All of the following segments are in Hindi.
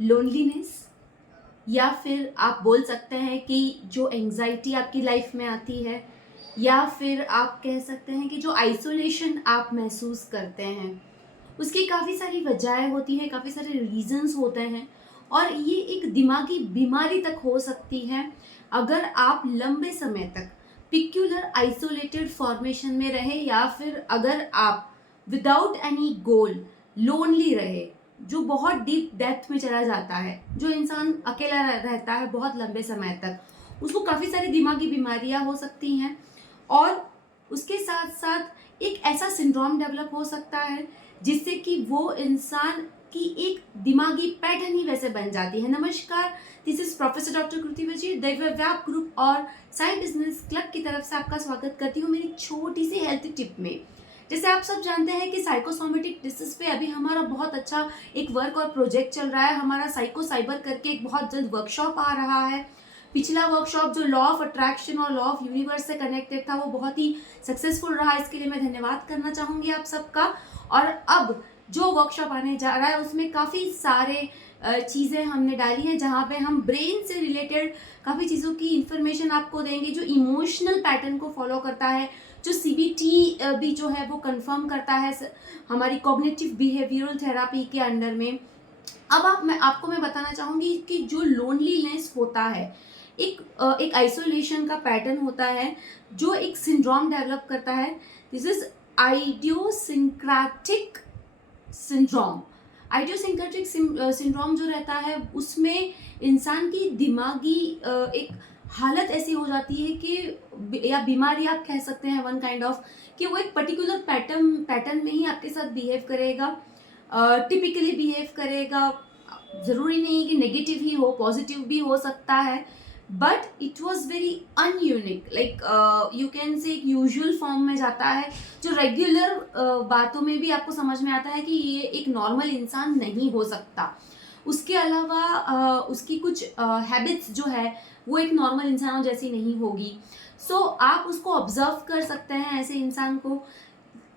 लोनलीनेस, या फिर आप बोल सकते हैं कि जो एंग्जाइटी आपकी लाइफ में आती है, या फिर आप कह सकते हैं कि जो आइसोलेशन आप महसूस करते हैं, उसकी काफ़ी सारी वजहें होती हैं, काफ़ी सारे रीज़न्स होते हैं। और ये एक दिमागी बीमारी तक हो सकती है अगर आप लंबे समय तक पिक्यूलर आइसोलेटेड फॉर्मेशन में रहे, या फिर अगर आप विदाउट एनी गोल लोनली रहे, जो बहुत डीप डेप्थ में चला जाता है। जो इंसान अकेला रहता है बहुत लंबे समय तक, उसको काफ़ी सारी दिमागी बीमारियां हो सकती हैं। और उसके साथ साथ एक ऐसा सिंड्रोम डेवलप हो सकता है जिससे कि वो इंसान की एक दिमागी पैटर्न ही वैसे बन जाती है। नमस्कार, दिस इज प्रोफेसर डॉक्टर कृति वजीर, दैव्य व्याप ग्रुप और साई बिजनेस क्लब की तरफ से आपका स्वागत करती हूँ मेरी छोटी सी हेल्थ टिप में। जैसे आप सब जानते हैं कि साइकोसोमेटिक डिसीज पे अभी हमारा बहुत अच्छा एक वर्क और प्रोजेक्ट चल रहा है। हमारा साइको साइबर करके एक बहुत जल्द वर्कशॉप आ रहा है। पिछला वर्कशॉप जो लॉ ऑफ अट्रैक्शन और लॉ ऑफ यूनिवर्स से कनेक्टेड था, वो बहुत ही सक्सेसफुल रहा। इसके लिए मैं धन्यवाद करना चाहूँगी आप सबका। और अब जो वर्कशॉप आने जा रहा है उसमें काफ़ी सारे चीज़ें हमने डाली हैं, जहाँ पे हम ब्रेन से रिलेटेड काफ़ी चीज़ों की इंफॉर्मेशन आपको देंगे, जो इमोशनल पैटर्न को फॉलो करता है, जो सीबीटी भी जो है वो कंफर्म करता है हमारी कॉग्निटिव बिहेवियरल थेरापी के अंडर में। अब मैं बताना चाहूँगी कि जो लोनलीनेस होता है, एक आइसोलेशन का पैटर्न होता है जो एक सिंड्रोम डेवलप करता है। This is idiosyncratic syndrome. Idiosyncratic syndrome जो रहता है उसमें इंसान की दिमागी एक हालत ऐसी हो जाती है कि, या बीमारी आप कह सकते हैं वन काइंड ऑफ, कि वो एक पर्टिकुलर पैटर्न में ही आपके साथ बिहेव करेगा, टिपिकली बिहेव करेगा। ज़रूरी नहीं कि नेगेटिव ही हो, पॉजिटिव भी हो सकता है, but it was very ununique, like you can say एक यूजुअल फॉर्म में जाता है, जो रेगुलर बातों में भी आपको समझ में आता है कि ये एक नॉर्मल इंसान नहीं हो सकता। उसके अलावा उसकी कुछ हैबिट्स जो है वो एक नॉर्मल इंसानों जैसी नहीं होगी। सो आप उसको ऑब्जर्व कर सकते हैं ऐसे इंसान को,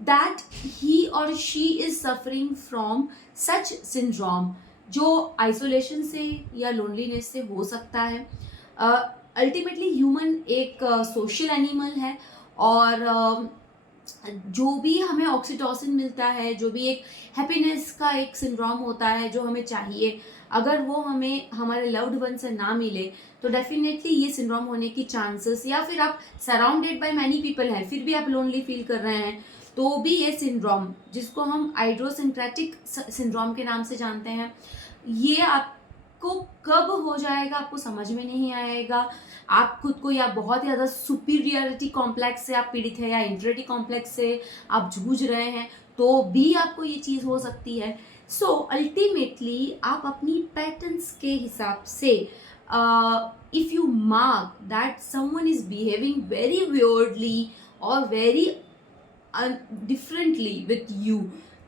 दैट ही और she is suffering from such syndrome, जो आइसोलेशन से या लोनलीनेस से हो सकता है। अल्टीमेटली ह्यूमन एक सोशल एनिमल है, और जो भी हमें ऑक्सीटोसिन मिलता है, जो भी एक हैप्पीनेस का एक सिंड्रोम होता है जो हमें चाहिए, अगर वो हमें हमारे लव्ड वन से ना मिले तो डेफिनेटली ये सिंड्रोम होने की चांसेस, या फिर आप सराउंडेड बाय मैनी पीपल हैं फिर भी आप लोनली फील कर रहे हैं, तो भी ये सिंड्रोम, जिसको हम आइडियोसिंक्रेटिक सिंड्रोम के नाम से जानते हैं, ये आपको कब हो जाएगा आपको समझ में नहीं आएगा। आप खुद को या बहुत ही ज़्यादा सुपीरियरिटी कॉम्प्लेक्स से आप पीड़ित है, या इंफीरियरिटी कॉम्प्लेक्स से आप जूझ रहे हैं, तो भी आपको ये चीज़ हो सकती है। सो अल्टीमेटली आप अपनी पैटर्न्स के हिसाब से, if you mark that someone is behaving very weirdly और वेरी डिफरेंटली विथ यू,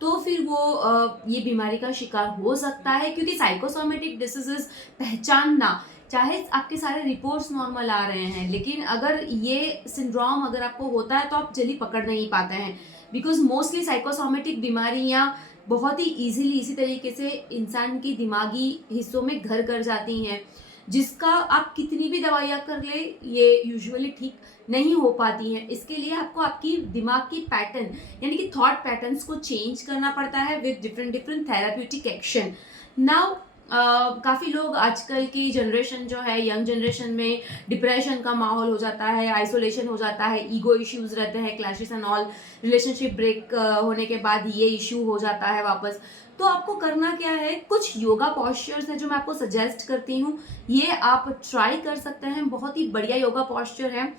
तो फिर वो ये बीमारी का शिकार हो सकता है। क्योंकि साइकोसोमेटिक डिसीजेस पहचानना, चाहे आपके सारे रिपोर्ट्स नॉर्मल आ रहे हैं, लेकिन अगर ये सिंड्रोम अगर आपको होता है तो आप जल्दी पकड़ नहीं पाते हैं, बिकॉज मोस्टली साइकोसोमेटिक बीमारियाँ बहुत ही ईजिली इसी तरीके से इंसान की दिमागी हिस्सों में घर कर जाती हैं, जिसका आप कितनी भी दवाइयाँ कर ले ये यूजुअली ठीक नहीं हो पाती हैं। इसके लिए आपको आपकी दिमाग की पैटर्न, यानी कि थॉट पैटर्न्स को चेंज करना पड़ता है with different therapeutic action. Now काफ़ी लोग आजकल की जनरेशन जो है, यंग जनरेशन में डिप्रेशन का माहौल हो जाता है, आइसोलेशन हो जाता है, ईगो इश्यूज रहते हैं, clashes and all, relationship break होने के बाद ये इश्यू हो जाता है वापस। तो आपको करना क्या है, कुछ योगा पॉस्चर्स हैं जो मैं आपको सजेस्ट करती हूँ, ये आप ट्राई कर सकते हैं। बहुत ही बढ़िया योगा पॉस्चर है।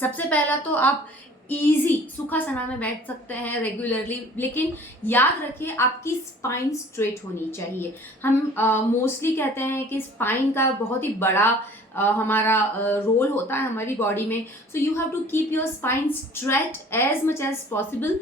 सबसे पहला तो आप इजी सुखासना में बैठ सकते हैं रेगुलरली, लेकिन याद रखिए आपकी स्पाइन स्ट्रेट होनी चाहिए। हम मोस्टली कहते हैं कि स्पाइन का बहुत ही बड़ा हमारा रोल होता है हमारी बॉडी में। So you have to keep your spine straight as much as possible.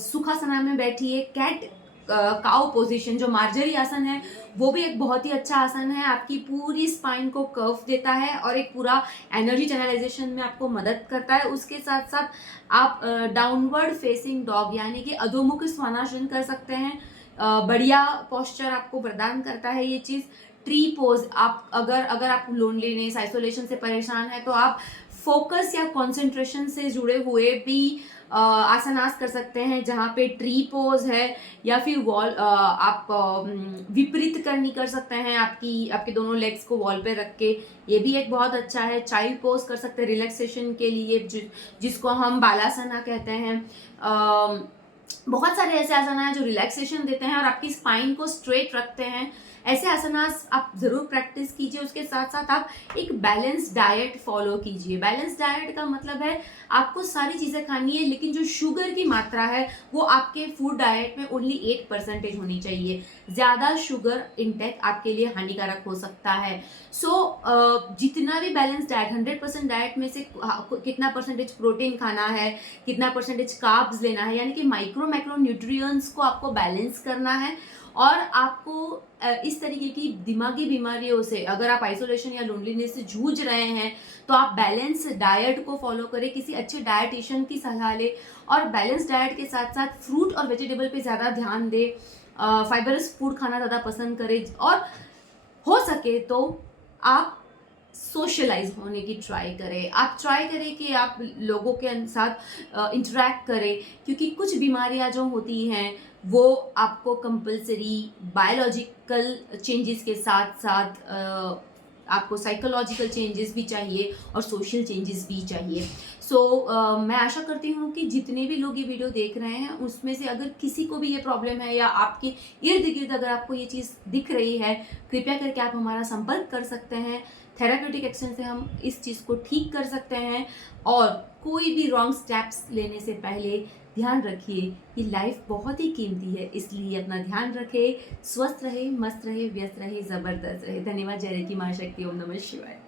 Sukhasana में बैठिए। कैट काउ पोजीशन जो मार्जरी आसन है, वो भी एक बहुत ही अच्छा आसन है, आपकी पूरी स्पाइन को कर्व देता है और एक पूरा एनर्जी चैनलाइजेशन में आपको मदद करता है। उसके साथ साथ आप डाउनवर्ड फेसिंग डॉग यानी कि अधोमुख स्वानासन कर सकते हैं। बढ़िया पोस्चर आपको प्रदान करता है ये चीज़। ट्री पोज़, आप अगर आप लोनलीनेस, आइसोलेशन से परेशान हैं, तो आप फ़ोकस या कंसंट्रेशन से जुड़े हुए भी आसनास कर सकते हैं, जहाँ पे ट्री पोज़ है, या फिर आप विपरीत करनी कर सकते हैं, आपके दोनों लेग्स को वॉल पे रख के, ये भी एक बहुत अच्छा है। चाइल्ड पोज़ कर सकते हैं रिलैक्सेशन के लिए, जिसको हम बालासना कहते हैं। बहुत सारे ऐसे आसना हैं जो रिलैक्सेशन देते हैं और आपकी स्पाइन को स्ट्रेट रखते हैं। ऐसे आसनास आप ज़रूर प्रैक्टिस कीजिए। उसके साथ साथ आप एक बैलेंस डाइट फॉलो कीजिए। बैलेंस डाइट का मतलब है आपको सारी चीज़ें खानी है, लेकिन जो शुगर की मात्रा है वो आपके फूड डाइट में ओनली 8% होनी चाहिए। ज़्यादा शुगर इंटेक आपके लिए हानिकारक हो सकता है। जितना भी बैलेंस डाइट, 100% डाइट में से कितना परसेंटेज प्रोटीन खाना है, कितना परसेंटेज कार्ब्स लेना है, यानी कि मैक्रो न्यूट्रिएंट्स को आपको बैलेंस करना है। और आपको इस तरीके की दिमागी बीमारियों से, अगर आप आइसोलेशन या लोनलीनेस से जूझ रहे हैं, तो आप बैलेंस डाइट को फॉलो करें, किसी अच्छे डाइटिशियन की सलाह लें, और बैलेंस डाइट के साथ साथ फ्रूट और वेजिटेबल पे ज़्यादा ध्यान दें, फाइबरस फूड खाना ज़्यादा पसंद करें, और हो सके तो आप सोशलाइज होने की ट्राई करें। आप ट्राई करें कि आप लोगों के साथ इंटरेक्ट करें, क्योंकि कुछ बीमारियां जो होती हैं वो आपको कंपलसरी बायोलॉजिकल चेंजेस के साथ साथ आपको साइकोलॉजिकल चेंजेस भी चाहिए और सोशल चेंजेस भी चाहिए। मैं आशा करती हूँ कि जितने भी लोग ये वीडियो देख रहे हैं, उसमें से अगर किसी को भी ये प्रॉब्लम है, या आपके इर्द गिर्द अगर आपको ये चीज़ दिख रही है, कृपया करके आप हमारा संपर्क कर सकते हैं। थेराप्यूटिक एक्शन से हम इस चीज़ को ठीक कर सकते हैं। और कोई भी रॉन्ग स्टेप्स लेने से पहले ध्यान रखिए कि लाइफ बहुत ही कीमती है, इसलिए अपना ध्यान रखें, स्वस्थ रहे, मस्त रहे, व्यस्त रहे, ज़बरदस्त रहे। धन्यवाद। जय की माँ शक्ति। ओम नमः शिवाय।